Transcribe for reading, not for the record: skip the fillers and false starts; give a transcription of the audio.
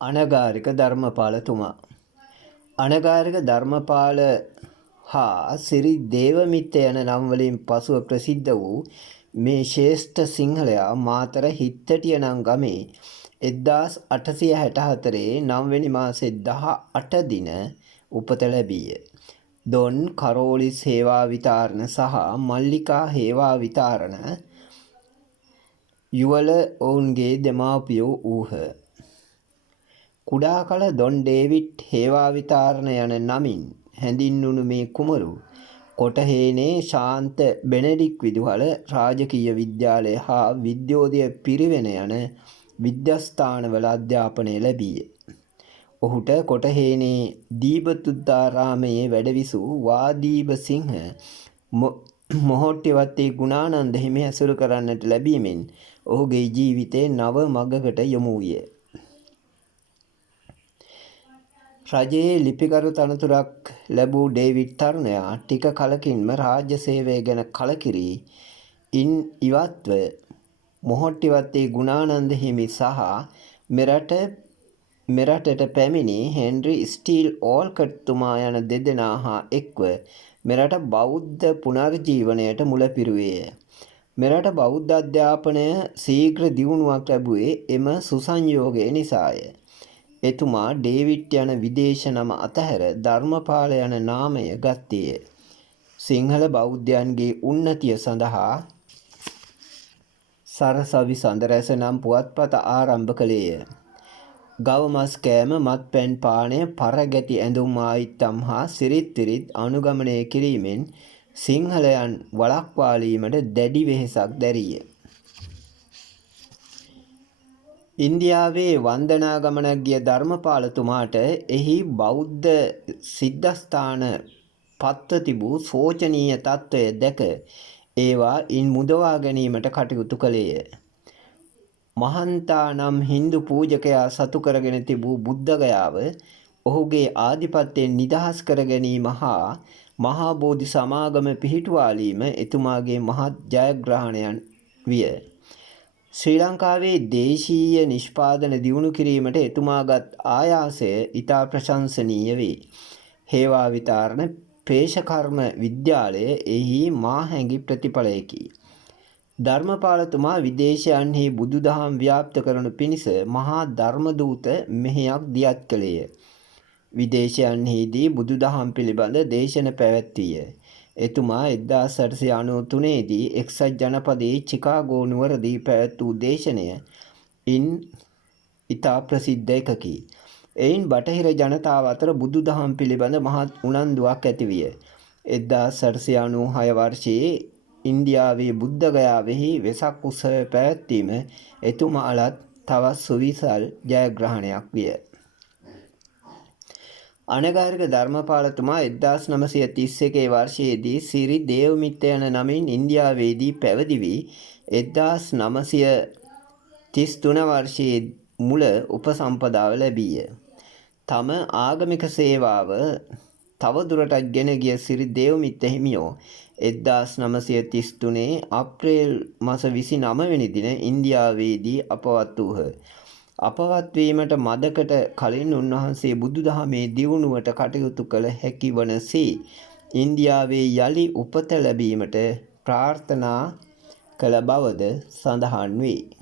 අනගාരിക ධර්මපාලතුමා. අනගාരിക ධර්මපාල හා සිරි දේවමිත්ත යන නම් වලින් පසුව ප්‍රසිද්ධ වූ මේ ශ්‍රේෂ්ඨ සිංහලයා මාතර හිත්තටිය නම් ගමේ 1864 9 මාසේ 18 දින උපත ලැබීය. දොන් කරෝලිස් හේවා විතාරණ සහ මල්ලිකා හේවා විතාරණ යුවල ඔවුන්ගේ දෙමාපියෝ වූහ. කුඩා කල දොන් ඩේවිඩ් හේවාවිතාරණ යන නමින් හැඳින්වුණු මේ කුමරු කොටහේනේ ශාන්ත බෙනඩික් විදුහල රාජකීය විද්‍යාලය හා විද්‍යෝදය පිරිවෙන යන විද්‍යස්ථානවල අධ්‍යාපනය ලැබීය. ඔහුට කොටහේනේ දීපතුද්දාරාමයේ වැඩවිසූ වාදීප සිංහ මොහොට්ටිවත්තේ ගුණානන්ද හිමි ඇසුරු කරන්නට ලැබීමෙන් ඔහුගේ ජීවිතේ නව මගකට යොමු විය. රජයේ ලිපිකරු තනතුරක් ලැබූ ඩේවිඩ් තරුණයා ටික කලකින්ම රාජ්‍ය සේවය ගැන කලකිරී ඉන් ඉවත්ව මොහොට්ටිවත්තේ ගුණානන්ද හිමි සහ මෙරටට පැමිණි හෙන්රි ස්ටීල් ඕල්කට් තුමා යන දෙදෙනා හා එක්ව මෙරට බෞද්ධ පුනර්ජීවනයට මුල පිරුවේය. මෙරට බෞද්ධ අධ්‍යාපනය ශීඝ්‍ර දියුණුවක් ලැබුවේ එම සුසංයෝගය නිසාය. එතුමා ඩේවිඩ් යන විදේශ නම අතහැර ධර්මපාල යන නාමය ගත්තේය. සිංහල බෞද්ධයන්ගේ උන්නතිය සඳහා සරසවි සඳරැස නම් පුවත්පත ආරම්භ කළේය. ගව මස් කෑම, මත්පැන් පානය, පරගැති ඇඳුම් ආයිත්තම් හා සිරිත් විරිත් අනුගමනය කිරීමෙන් සිංහලයන් වළක්වාලීමට දැඩි වෙහෙසක් දැරීය. ඉන්දියාවේ වන්දනා ගමනක් ගිය ධර්මපාලතුමාට එහි බෞද්ධ සිද්ධස්ථාන පත්ව තිබූ සෝචනීය තත්ත්වය දැක ඒවා ඉන් මුදවා ගැනීමට කටයුතු කළේය. මහන්තා නම් හින්දු පූජකයා සතු කරගෙන තිබූ බුද්ධගයාව ඔහුගේ ආධිපත්‍යයෙන් නිදහස් කර ගැනීම හා මහා බෝධි සමාගම පිහිටුවාලීම එතුමාගේ මහත් ජයග්‍රහණයන් විය. ශ්‍රී ලංකාවේ දේශීය නිෂ්පාදන දියුණු කිරීමට එතුමාගත් ආයාසය ඉතා ප්‍රශංසනීය වේ. හේවාවිතාරණ පේශකර්ම විද්‍යාලය එහි මා හැඟි ප්‍රතිඵලයකි. ධර්මපාලතුමා විදේශයන්හි බුදුදහම් ව්‍යාප්ත කරනු පිණිස මහා ධර්මදූත මෙහෙයක් දියත් කළේය. විදේශයන්හිදී බුදුදහම් පිළිබඳ දේශන පැවැත්විය. එතුමා 1893 දී එක්සත් ජනපදයේ චිකාගෝ නුවරදී පැවැත් වූ දේශනය ඉන් ඉතා ප්‍රසිද්ධ එකකි. එයින් බටහිර ජනතාව අතර බුදුදහම් පිළිබඳ මහත් උනන්දුවක් ඇතිවිය. 1896 වර්ෂයේ ඉන්දියාවේ බුද්ධගයාවෙහි වෙසක් උත්සවය පැවැත්වීම එතුමාලත් තවත් සුවිසල් ජයග්‍රහණයක් විය. අනගාരിക ධර්මපාලතුමා 1931 වර්ෂයේදී සිරි දේවමිත්ත යන නමින් ඉන්දියාවේදී පැවිදි වී 1933 වර්ෂයේ මුල උපසම්පදාව ලැබීය. තම ආගමික සේවාව තවදුරටත් ගෙන ගිය සිරි දේවමිත්ත හිමියෝ 1933 අප්‍රේල් මාස 29 වෙනි දින ඉන්දියාවේදී අපවත් වූහ. අපවත් වීමට මදකට කලින් උන්වහන්සේ බුදුදහමේ දියුණුවට කටයුතු කළ හැකි වනසේ ඉන්දියාවේ යලි උපත ලැබීමට ප්‍රාර්ථනා කළ බවද සඳහන් වේ.